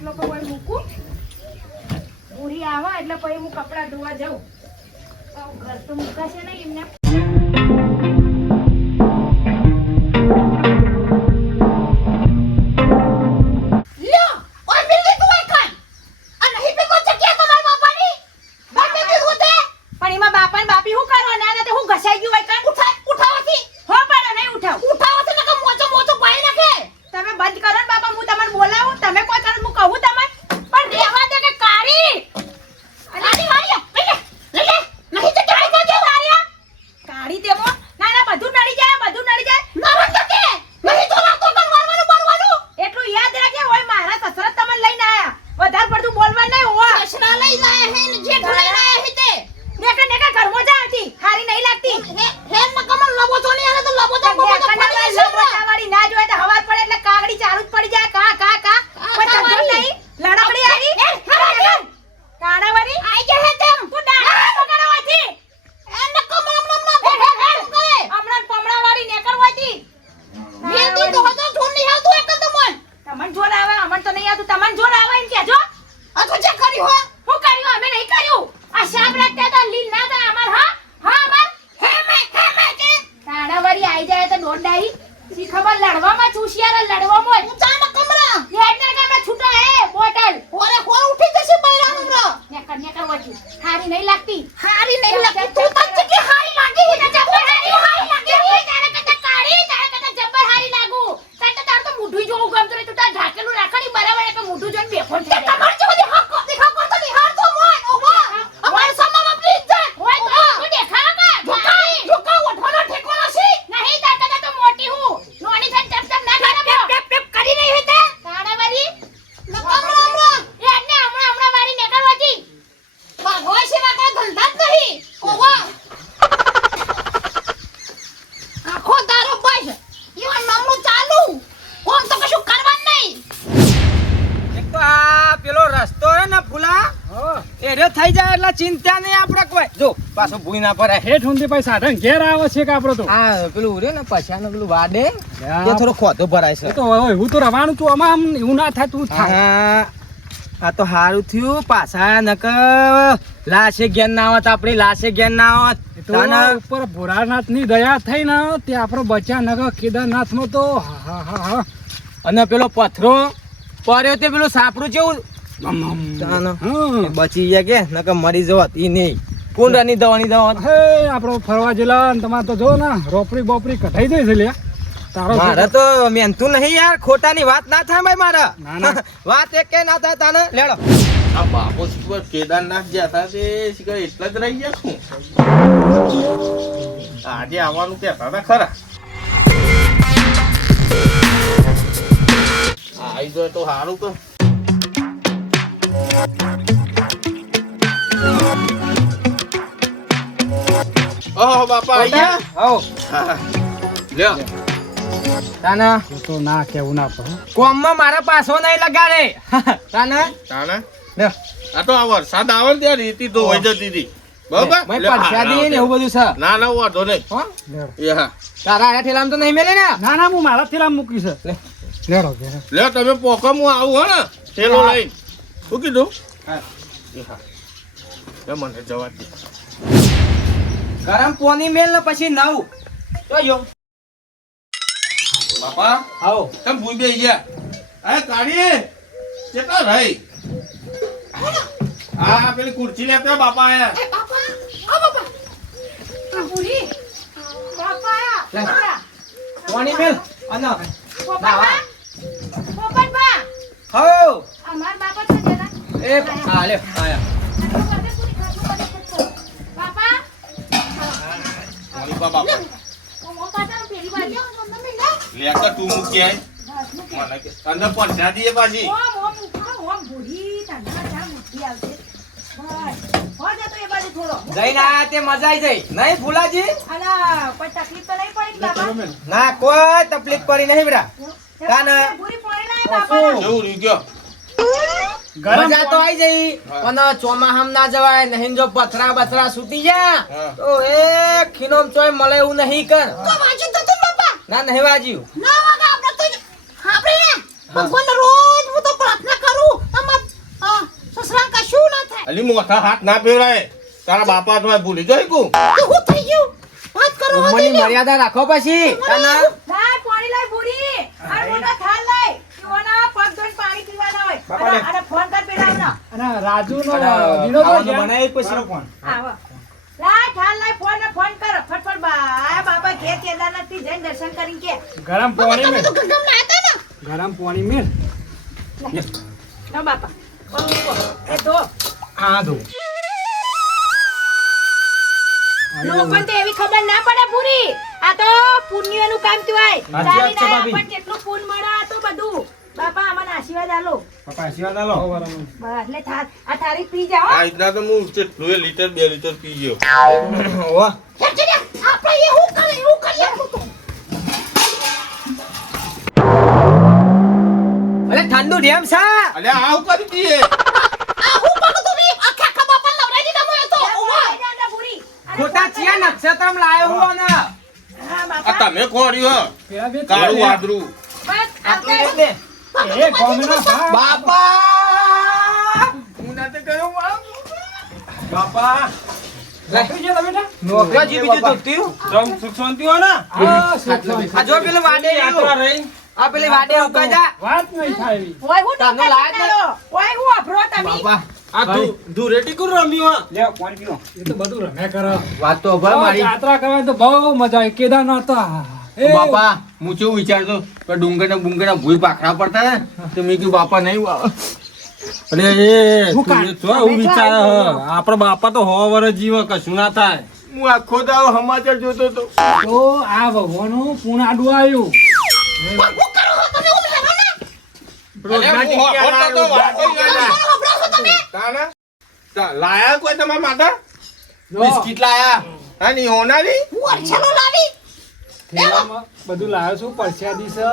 બાટલો કોઈ મૂકું પૂરી આવા એટલે પછી હું કપડા ધોવા જાઉં. ઘર તો મૂકાશે નહીં એમને. ચિંતા નહીં આપણે કોઈ જો પાછો ભૂઈ ના પડે હેઠ ઊંધી પછી સાધન ઘેર આવે છે કે આપણો તો હા પેલું ઉરે ને પછાનો પેલું વાડે તે થોડો ખોટો ભરાય છે તો એવું તો રવાનું તું આમાં આમ એવું ના થાય તું થાય આ તો સારું થયું પાછા નક લાશે જ્ઞાન ના આવત આપણી લાશે જ્ઞાન ના આવત તો ઉપર ભોળાનાથ ની દયા થઈ ને તે આપણો બચ્ચા નગર કેદારનાથ માં તો હા હા હા અને પેલો પથરો પડ્યો તે પેલું સાપડું જેવું બચી ગયા કે નકર મરી જવાત ઈ નહીં કુંડાની દવાની દવા હે આપણો ફરવા જેલા ને તમારે તો જો ને રોપડી બોપડી કઢાઈ દઈ છે લ્યા તારો મારે તો મેનતું નહીં યાર ખોટાની વાત ના થાય ભાઈ મારા વાત એક કે ના થાય તાને લેડો આ બાપો શિખર કેદારનાથ જતા તે શિખર એટલા જ રહી ગયા છું આજે આવવાનું કહેતા હતા ખરા આવી જાય તો સારું તો ઓહો બાપા આઈ ગયા આવો લ્યો તાના તો ના કેવું ના પડે કોમમાં મારા પાસો નહીં લગાડે તાના તાના લ્યો આ તો આ વરસાદ આવે ને ત્યાં રીતિ તો હોય જતી હતી બરોબર મેં પરસાદી ને એવું બધું છે ના ના વાંધો નહીં હો એ હા તારા આયા ઠેલામાં તો નહીં મેલે ને ના ના હું મારા થેલા મૂકી છે લેડો લ્યો તમે પોકમ હું આવું હો ને થેલો લઈને શું કીધું હા એ હા મને જવા દે ગરમ પોની મેલ ને પછી નવ તો યો બાપા આવો તમે ભૂઈ બે ગયા અરે કાઢી કેટલા રહી હા પેલી ખુરશી લેતા બાપા આયા પોની મેલ અને હો અમાર બાપા છે જરા એ હા લે આયા બાપા કોની બાપા લેતા તું મૂકી આય મને કે અંદર પૈસા દીએ પાછી જઈને આયા તે મજા આવી જાય નહીં ફૂલાજી કોઈ તકલીફ તો નહીં પડી બાપા ના કોઈ તકલીફ પડી નહીં બરા કાને પૂરી પડી નહીં બાપા જેવું રહી ગયો મજા તો આવી જઈ પણ ચોમાહામ ના જવાય નહીં જો પથરા બથરા સૂતી જા તો એ ખીનોમ ચોય મળે એવું નહીં કર તો વાંચી તો બાપા ના નહીં વાજ્યું ના વાગા આપણે તો આપણે ભગવાન રોજ હું તો પ્રાર્થના કરું અલી મોથા હાથ ના ફેરાય તારા બાપા તો ભૂલી જાય કુ શું થઈ ગયું વાત કરો ઉંમરની મર્યાદા રાખો પછી તને લાય પાણી લાય ભૂરી આ મોટા થાળ લાય કેવાના પગ ધોઈને પાણી પીવાના હોય અને ફોન કર પેલાવના અને રાજુનો ખાવાનું વિનોદ બનાવી પછી ફોન આવો લાય થાળ લાય ફોન કર ફટફટ બાપા કે કેદારનાથથી જઈને દર્શન કરીને કે ગરમ પાણી મેં તો ગંગમ લાયા તા ને ગરમ પાણી મેં ના બાપા પગ મૂકો એ ધો આ દો લોકોને તો એવી ખબર ના પડે પૂરી આ તો પુણ્યનું કામ કહેવાય ચાલી ના આપણને કેટલું પુણ્ય મળે આ તો બધું બાપા અમને આશીર્વાદ આલો પપ્પા આશીર્વાદ આલો બસ લે આ થાળી પી જાઓ આ રીતના તો હું કેટલું લીટર 2 લીટર પી ગયો વાહ આપણે એવું કરીએ તો અરે ઠંડુ રેમ છે અલ્યા આવું કરી દીએ આ હું પણ તું બી આખા ખબા પર લવરાઈ દીધા મોય તો પૂરી ખોટા ચિયા નક્ષત્રમ લાયો હું ને હા આ બાપા તમે ખોર્યું પેલા બે કાળું વાદરું બસ આટલું આપણે એટલે એ ગોમના ભા બાપા હું નાતે ગયો બાપા નોકરી ગયા બેટા નોકરી જી બીજું તો થયું જમ સુખ શાંતિ હો ને આ સુખ આ જો પેલું વાડે યાત્રા રહી આ પેલી વાડે ઉકા જા વાત નહીં થાય એવી. ઓય હું તમને નોકર લાગે? ચકાડો ઓય હું અભરો તમે બાપા આ ધૂળેટી કું રમ્યું હા લે પાણી પીવો એ તો બધું રમે કરે વાત તો ભર મારી યાત્રા કરવાની તો બહુ મજા આવે કેદારનાથ તો એ બાપા હું કેવું વિચારતો કે ડુંગરના ભૂઈ પાખરા પડતા ને તો મેં કીધું બાપા નહીં અરે એ હું કાઢ? તું તો એવું વિચાર આપણા બાપા તો 100 વર્ષ જીવે કશું ના થાય હું આખો દાવ સમાચાર જોતો તો તો આ ભગવાનનું પૂર્ણ આડું આવ્યું હું કરો છો તમે ઓમ હેવાના અલ્યા હું હોતો તો વાતો જ ના. હબરા છો તમે તાના? લાયા કોઈ તમારા માટે જો, બિસ્કિટ લાયા હા ની હોનારી હું અરછલો લાવી થેલામાં બધું લાવ્યો છું પરસ્યાદી છે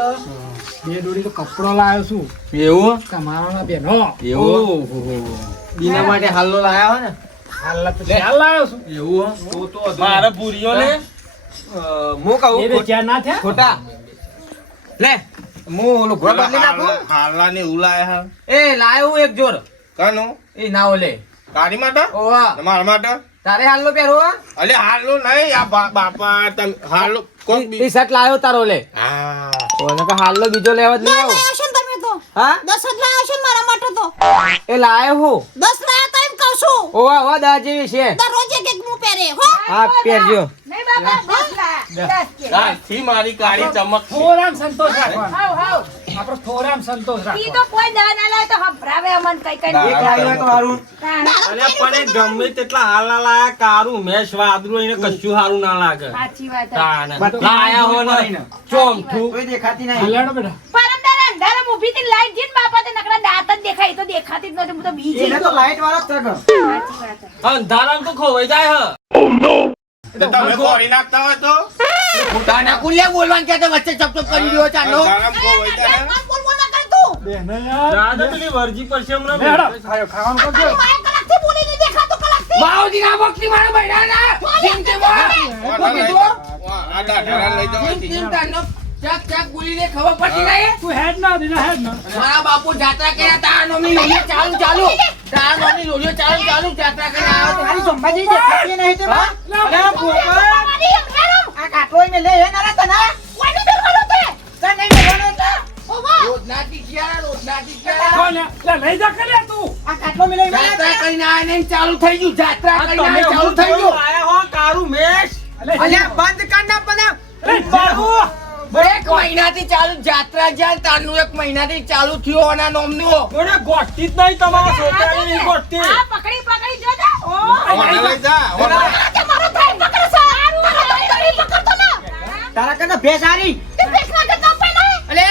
બે જોડી તો કપડો લાવ્યો છું એવું તમારા બેનો એવું દીના માટે હાલો લાયા હો ને હાલ તો હાલ લાવ્યો છું એવું મારે પૂરીઓ ને હું કહું એ બે ચાર ના થયા ખોટા લે હું ઓલું ઘોડો બદલી નાખું હાલા ને એવું લાયા એ લાયો હું એક જોર કાનું એ ના ઓલે તારી માટે ઓવા તમારા માટે તારે હાલો પહેરો અલે હાલો નહીં આ બાપા તમે હાલો કોક ટી શર્ટ લાયો તારો લે હા ઓને કે હાલો બીજો લેવા જ નહીં આવું લાયા છો ને તમે તો હા 10 જ લાયા છો ને મારા માટે તો એ લાયો હું 10 લાયા તો એમ કહું છું ઓવા ઓવા દા જેવી છે દરરોજ એક એક હું પહેરે હો હા પહેરજો નહીં બાપા બસ લા બસ કે થી મારી કાળી ચમક છે. થોરામ સંતોષ રાખવાનો હાવ હાવ આપણો થોરામ સંતોષ ઈ રાખવાનો તો કોઈ દા ના લાય તો સંભળાવે અમન કઈ કઈ એક લાવ્યો તો હારું અલ્યા પણ એ ગમે તેટલા હાલા લાયા કારું મેશ વાદરું એને કશું સારું ના લાગે સાચી વાત હે. તાને લાયા હો ને ચોમઠું કોઈ દેખાતી હાલ્યાડો બેટા પરમદાર અંધારામાં ઊભી થી લાઈટ જીન બાપા તે નકરા દાંત જ દેખાય ઈ તો દેખાતી જ નથી હું તો બી જઈ એને તો લાઈટ વાળો જ થયો સાચી વાત હે. અંધારામ તો ખોવાઈ જાય હ તો તમે ખોરી નાખતા હોય તો તાના કુલ્યા બોલવાનું કે વચ્ચે ચપચપ કરી રહ્યો ચાંદો અંધારામાં ખોવાઈ જાય ને. બોલ બોલ ના કર તું બેન યાર દાદા પેલી વર્જી પડશે હમણાં બેડા ખાયો ખાવાનું કરજો મારા કલાકથી બોલી નહીં દેખાતો કલાકથી માવજી ના ભક્તિ મારા બૈરાના ચિંતે આ દાઢારા લઈ જવાથી. ચિંતાનો ચક ચક ગુલીને ખબર પડતી નહીં તું હેડ ના દીના હેડ ના મારા બાપુ જાત્રા કર્યા તારા નોમની લોહીઓ ચાલુ તારા નોમની લોહીઓ ચાલુ જાત્રા કરી આવ્યો તો હારી સંભાજી દેખાતી નહીં તે બા અરે પોપા મારી એમ હેરામ આ કાટોઈ મે લે હે ના તને કોને દેખાડો તે તને નહીં લેવાનો એટલે ઓવા રોજના ટીકિયા કોને લે લઈ જા કર્યા તું આ કાટલો મે લઈ જાત્રા કરીને આ નહીં ચાલુ થઈ ગયું જાત્રા કરીને આ ચાલુ થઈ ગયું આયા હો કારું મેશ અલ્યા બંધ કર ના પના બાળો એક મહિનાથી ચાલુ જાત્રા જ્યાં તારનું એક મહિનાથી ચાલુ થયો આના નોમનું કોને ગોઠતી જ નહીં તમારા છોકરાની નહીં ગોઠતી આ પકડી પકડી જોજો ઓ ઓને લઈ જા ઓને. તમારો ભાઈ પકડ સારું કરી પકડતો ના તારા કને ભેસ હારી તે દેખના કે ના પેલા અલે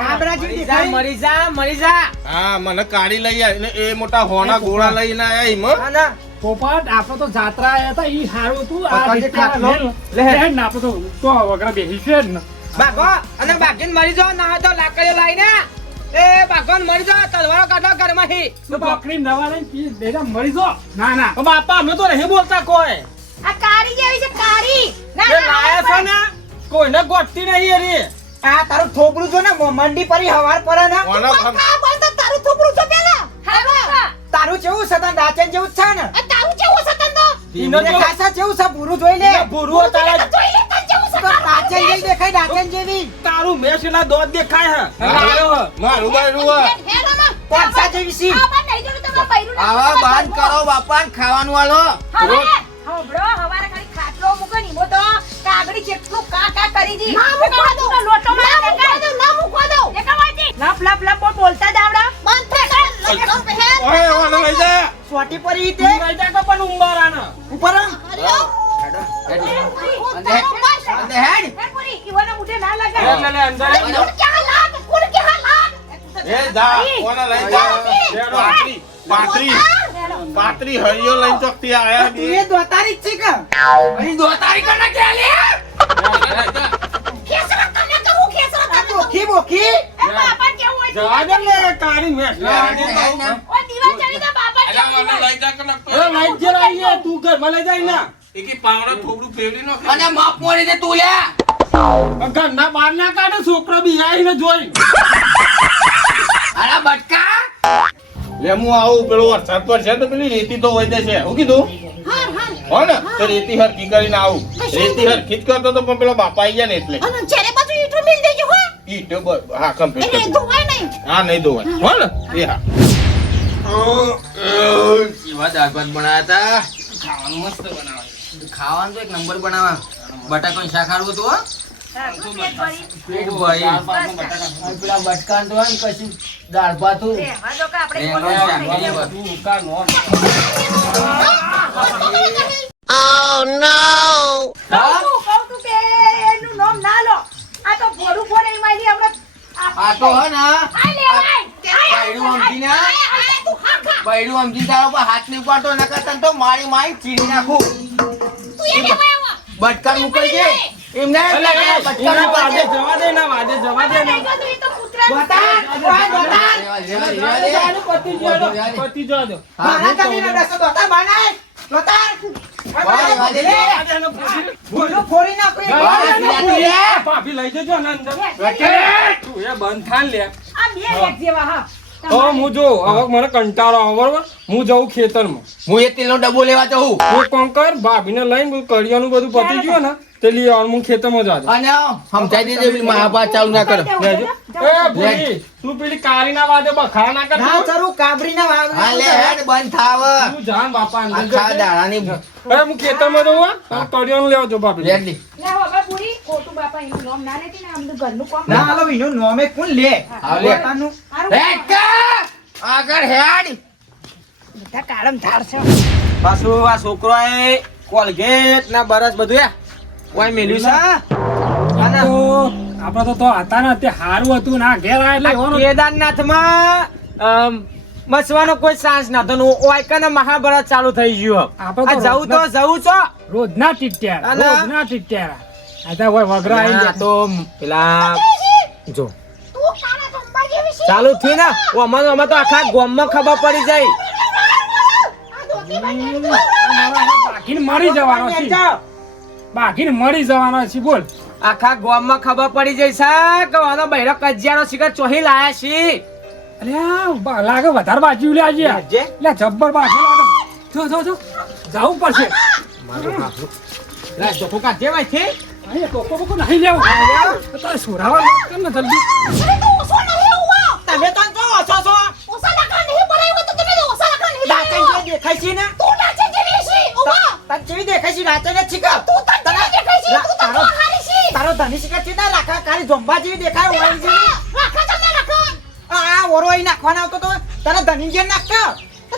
બાબરાજી મરી જા હા મને કાળી લઈ આવી ને એ મોટા હોના ગોળા લઈને આયા ઈમાં. ના પોપાટ આપણે તો જાત્રા આયા હતા ઈ હારું તું આ પકડજે રીતના ખાટલો. લે હેડ ના આપણે તો વગર બેહી છે જ ને બાગો અને બાગીન મરી જાવ ના હોય તો લાકડીઓ લાઈને એ બાગોન મરી જાવ તલવારો કાઢો ઘરમાંથી તો પકડી નવા લઈને પી બેટા મરી જો ના ના ઓ બાપા અમે તો નહીં બોલતા કોઈ આ કારી જેવી છે કારી ના એ લાયા છે ને કોઈને ગોઠતી નહીં એરી આ તારું થોબડું જો ને મંડી પરી હવાર પર ને ઓને કા બોલતા તારું થોબરું જો પેલા હા બાપા તારું જેવું છે તને ડાચન જેવું જ છે ને આ તારું કેવું છે તને તો ઈનો ખાસા જેવું છે ભૂરું જોઈ લે ભૂરું તારા જોઈ લે તને કેવું છે તો ડાચન જેવી દેખાય ડાચન જેવી તારું મેસના દોત દેખાય હે મારું બાયરું હેરામાં કોણસા જેવી સી આવા નહીં જોડે તમારા બૈરું ના આવા બંધ કરો બાપા ખાવાનું આલો હવે હવડો હવારે ખાલી ખાટલો મૂકો ની મો તો કાગડી જેટલું કા કરી દી ના મૂકવા દો લોટો માં ના મૂકવા દો દેખાવાજી લપ લપ લપ બોલતા જ આવડા બંધ થે લગન પહેર ઓય ઓને લઈ જા સોટી પર ઈ તે લઈ જા કે પણ ઉંબારાના ઉપર આમ. અંદર હેડ હે પૂરી ઈવાના મુઠે ના લાગે લે અંદર કુલ કે હાલાત કુલ કે હાલાત એ જા કોને લઈ જા પાત્રી હરિયો લઈને ચોકથી આયા તું એ દોતારી જ છે કે અહીં દોતારી કને કે લે ખેસરા તને કહું ખેસરા આ તને બોખી બોખી એ બાપા કેવું હોય જવા દે લે કારી મેસ ઓ દીવા ચડી દે બાપા અલા કેવું મને હોય લઈ જા કે એ લઈ જ આઈએ તું ઘર માં લઈ જાય ના એકી પાવડા થોબડું ફેરવી નો અને માપ મોરી દે તું લે ઘરના બહાર ના કાઢે છોકરો બી આવીને જોઈ અરે બટકા લે હું આવું પેલો વરસાદ પર છે તો પેલી રેતી તો વહી જશે હું કીધું હો ને તો રેતી હરકી કરીને આવું રેતી હરકી જ કરતો તો પણ પેલો બાપા આવી ગયા ને એટલે અને ચારે બાજુ ઈટો મિલ દેજો હો ઈટો હા કમ્પ્લીટ એટલે ધોવાય નહીં હા નહીં ધોવાય હો ને એ હા કેવા દાળ ભાત બનાવ્યા હતા ખાવાનું મસ્ત બનાવે ખાવાનું તો એક નંબર બનાવા બટાકાનું શાક હારું હતું હો હા, તું પેટ ભરી. પેટ ભરી પેલા બટકાન તો હોય ને પછી દાળ ભાત હોય. રહેવા દો કે આપણે રહેવા બોલવાનું દો, નહીં. રહેવા કહું તું કે એનું નામ ના લો. આ તો ભોળું ભોળે એમાં એની હમણાં આ તો હે ને આ લે, આય. બૈરું સમજીને બૈરું સમજીને તારો પર હાથ નહીં પાડતો નકર તને તો મારી મારી ચીરી નાખું બટકા મુકાઈ છે એમ ના બટકા મુકાઈ જવા દે ના વાદે જવા દે નહીં તો એ તો કૂતરાનું પતિ જવા દો મારા કાઢીને દસો દોતાર બનાય દોતાર ભૂલું ફોડી નાખું એ ભાભી લઈ જજો ને અંદર તું એ બંધ થાન લે આ બે એક જેવા હા તો હું જો હવે મને કંટાળો આવે બરોબર હું જઉં ખેતરમાં હું એ તેલનો ડબ્બો લેવા જાઉં હું કોમ કર ભાભીને લઈને બધું કડિયાનું બધું પતી ગયું ને તે લઈ આવવાનું હું ખેતરમાં જાજો અને સમજાઈ દેજે પેલી મહાભારત ચાલુ ના કરો લેજો એ ભૂલી તું પેલી કારીના વાદે બખાડા ના ના કર ચરું કાબરીના હા લે વાવડી હેડ બંધ થાવ તું જાન બાપા અંદર આખા જજે. દાડાની અરે હું ખેતરમાં જઉં હો. તમે કડિયાનું લેવા જો ભાભી લેટ લી ના હવે પૂરી ખોટું બાપા એનું નામ ના લેતી ને આમનું ઘરનું કામ ના હાલો એનું નોમે કોણ લે હા, લે. પોતાનું હારું હેડ કા આગળ હેડ બધા કાળમ ધાર છે પાછું આ છોકરોએ કોલગેટ ના બરસ બધું કોઈ મેલ્યું છે અને આપડે તો હતા ને તે હારું હતું ના ઘેર આવે એટલે એવાનો કેદારનાથમાં બસવાનો કોઈ ચાન્સ નતો ને ઓય કને મહાભારત ચાલુ થઈ ગયું આપણે આ તો જવું તો જવું છો રોજના ટીટ્યારા અલા. રોજના ટીટ્યારા આ હોય વગરા આઈ આ જાય તો પેલા જો તું કાળા ધંબા જેવી છે ચાલુ થયું ને અમે તો આખા ગામમાં ખબર પડી જાય આ ધોતી બાંધી બાકીને મરી જવાનો છે બાકીને મરી જવાનો છે બોલ આખા ગામમાં ખબર પડી જાય છે કે આનો બૈરો કજિયાનો શિકાર ચોહી લાયા છે અરે આ લાગે વધારે બાજુ લે આજે લેજે. લે જબ્બર બાજુ લાગે જો જો જો જાવું પડશે લા જોકો કાઢે વાય અહીંયા ટોકો બોકો નહીં લેવું તારે સુરાવા લાગ કર ને જલ્દી અરે તો ઓસો નહીં હુઆ તમે તો જો છો છો ઓસા લખા નહીં ભરાયો તો તમે ઓસા લખા નહીં દાતન જે દેખાય છે ને તું નાચે જેવી છે ઉવા તને કેવી દેખાય છે દાતન ને છીકા તું તને જેવી દેખાય છે તું તો તારો- હારી છે તારો ધની શિકાર છે ના રાખા કાળી જોંબા જેવી દેખાય ઓળી જેવી રાખા તમને રાખા આ ઓરો અહીં નાખવાનો આવતો તો તને ધની જે નાખતો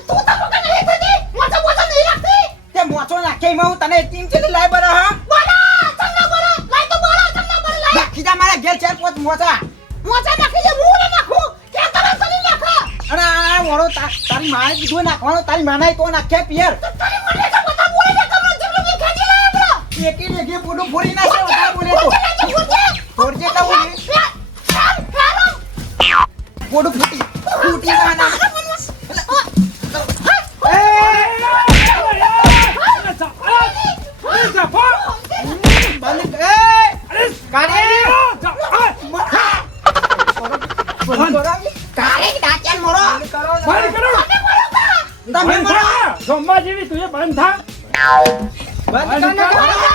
તું તો મગન નહીં થતી મોચા મોચા નહીં રાખતી તે મોચો નાખે એમાં હું તને ટીમ છે લાઈ બરા હા બોલા તમને બોલા લાઈ તો બોલા તમને બોલા લાઈ નાખી જા મારા ઘેર ચાર પાંચ મોચા મોચા નાખી દે હું નાખું કે તને તને નાખા અને આ ઓરો તારી માને કીધું નાખવાનો તારી માનાય તો નાખે પિયર તને મને તો બધા બોલે કે તમને જેટલું બી ખેંચી લે બરો એકી લેગે પૂડું ફોડી નાખે વધારે બોલે તો ફોડજે તો બોલે પૂડું ફૂટી જાના બંધ એ કાઢે કારે દાચન મોરો બંધ કરો તમે બંધ થા. જમવા જેવી તું એ બંધ થા. બંધ કર ને કામડા.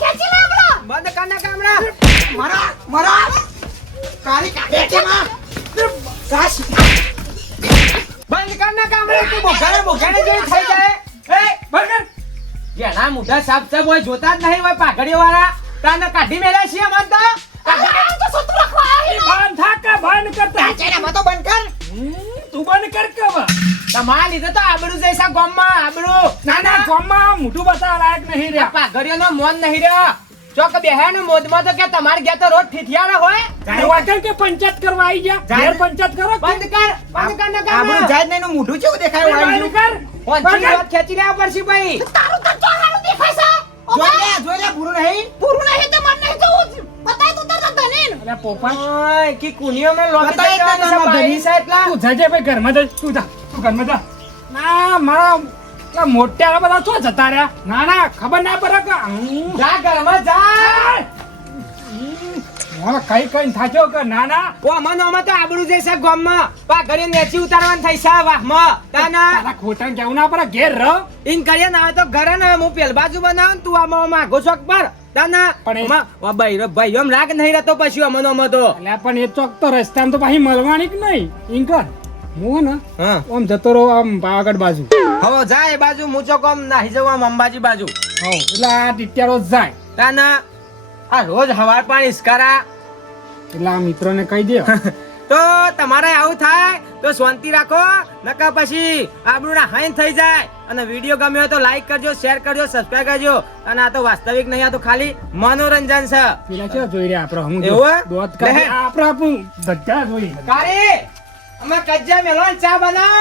ખેંચી લે હમણાં. બંધ કર ને કામડા. મારા તારી કાઢે છે માં બંધ કર ને કામડા. તું બોઘાડે જેવી થઈ જાય. એ બંધ કર. જેના મોઢા સાફ સાફ હોય જોતા જ નહીં હોય પાઘડીઓ વાળા તાને કાઢી મેલ્યા છીએ મન તો તો સોતું રાખવા આવી બંધ થા કે બંધ કરતા. ચાચા માં તો બંધ કર તું બંધ કર કે હવે. તમારા લીધે તો આબરૂ જૈસા ગામમાં આબરૂ ના ના ગામમાં મોઢું બતાવવા લાયક નહીં આ રહ્યા. પાઘડીઓનો મોન નહીં રહ્યો ચોક બેહે ને મોદમાં તો કે તમારે ઘેર તો રોજ ઠીઠિયારા હોય તું વાંચન કે પંચાયત કરવા આવી ગયા. ઘેર પંચાયત કરો કે? બંધ કર ને આપણું કામડા. જાય નહીં એનું મોઢું કેવું દેખાય બંધ વાળ્યું? કર. પહોંચી વાત ખેંચી લેવા પડશે ભાઈ તારું તો ચોરાનું દેખાય છે જોઈ લે પૂરું નહીં. પૂરું નહીં તો મન નહીં જવું બતાય તું તાર ધનીન અરે પોપા ઓય કી કુનિયોમાં લોબી બતાય દેવાની છે તારા ભાઈ ધણી. સાહેબલા. તું જજે ભાઈ ઘરમાં જઈ. તું જા ઘરમાં જા. ના મારા પેલા મોટા બધા શું જતા રહ્યા. ના ના ખબર ના પડે કે જા ઘરમાં જા મને કઈ કઈ થાચો કે ના ના ઓ અમન ઓમાં તો આબરૂ જૈસા ગામમાં પાઘડીઓ નેચી ઉતારવાનું થઈ છે વાહમાં તાના તારા ખોટા કેવું ના પડે ઘેર રહો. ઇન કરીએ ને હવે તો ઘરે ને હું પેલ બાજુ બનાવ ને તું આમાં માગો ચોક પર તાના પણ એ- ભાઈ એમ રાગ નહીં રહેતો પછી અમનો માં તો એટલે પણ એ ચોક તો રસ્તામાં તો પાછી મળવાની કે નહીં ઇન્કર હું ને હા આમ જતો રહો આમ પાવાગઢ બાજુ. હવે જાય એ બાજુ હું ચોક આમ નાહી જવું આમ અંબાજી બાજુ હઉ એટલે આ ટીટિયારો જ જાય. તાના આ રોજ હવાર પાણી ઇસ્કારા એટલે આ મિત્રોને કહી દે. તો તમારે આવું થાય તો શાંતિ રાખો નકા પછી આબરૂના હાઈન થઈ જાય અને વિડીયો ગમ્યો હોય તો લાઈક કરજો શેર કરજો સબસ્ક્રાઇબ કરજો અને આ તો વાસ્તવિક નહીં આ તો ખાલી મનોરંજન છે પેલા છે જોઈ રહ્યા આપણે હું એવું? દોત કાઢી લે. આપણે આપણું ધજા જોઈ. કારી અમે કજ્જા મેલો ચા બનાવ